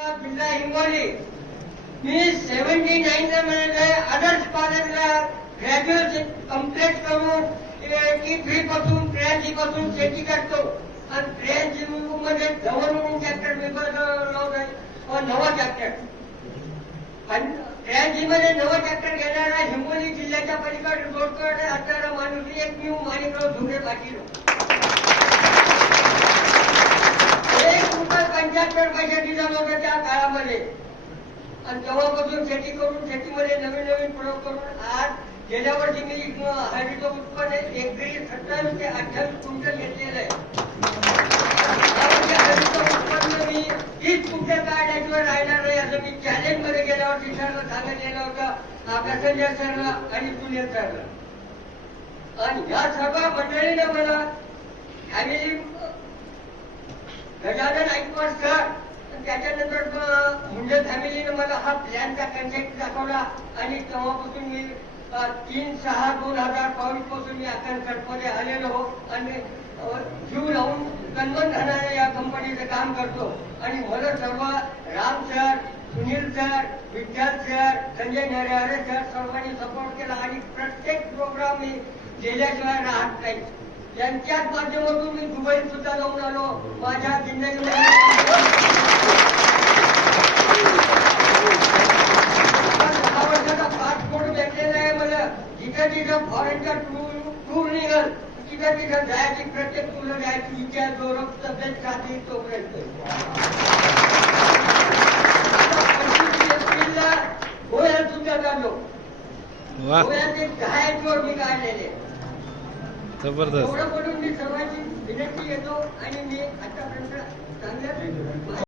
जिल्हा हिंगोली. मी 79 ला मिळाले आदर्श कॉलेजला ग्रॅज्युएशन कम्प्लीट करून टी 3 पासून ट्रेनजी पासून शेती करतो आणि ट्रेनजी मध्ये गव्हर्नमेंट ट्रॅक्टर पेपर नवा ट्रॅक्टर आणि ट्रेनजी मध्ये नवा ट्रॅक्टर घेणारा हिंगोली जिल्ह्याच्या पलीकडे रोडकडे असणारा माणूस एकमेव माणिकराव धुळे पाटील. 1.75 पैसे दिला होता त्या काळामध्ये आणि तेव्हापासून शेती करून शेतीमध्ये नवीन नवीन प्रयोग करून आज गेल्या वर्षी मी हळदीचं उत्पन्न एकरी 27 ते 28 क्विंटल घेतलेलं आहे. हळदीचं उत्पन्न मी 30 क्विंटल काढल्याशिवाय राहणार नाही असं मी चॅलेंज मध्ये गेल्या वर्षी सरला सांगितलेलं होतं पॅसेंजर सरला आणि पुणे सरला. आणि या सर्व मंडळीनं मला फॅमिली गजानन ऐकवार सर त्याच्यानंतर मुंडे फॅमिलीने मला हा प्लॅनचा कन्सेप्ट दाखवला आणि तेव्हापासून मी 3/6/2022 पासून मी अकाउंटमध्ये आलेलो आणि जीव लावून कन्वन धनाने या कंपनीचं काम करतो. आणि मला सर्व Ram sir, Sunil sir, Vitthal sir, Sanjay Narhare sir सर्वांनी सपोर्ट केला आणि प्रत्येक प्रोग्राम मी गेल्याशिवाय राहत नाही. यांच्याच माध्यमातून मी दुबईत सुद्धा जाऊन आलो. माझ्या जिंदगीमध्ये पासपोर्ट भेटलेला आहे मला. जिथं जिथं फॉरेनचा टूर निघल तिथं तिथं जायची प्रत्येक तुला जायची इच्छा जोरप तब्येत साधी तोपर्यंत. गोव्यात सुद्धा चाललो. गोव्याचे 10 वर मी काढलेले. जबरदस्त. एवढं बोलून मी सर्वांची विनंती येतो आणि मी आतापर्यंत चांगल्या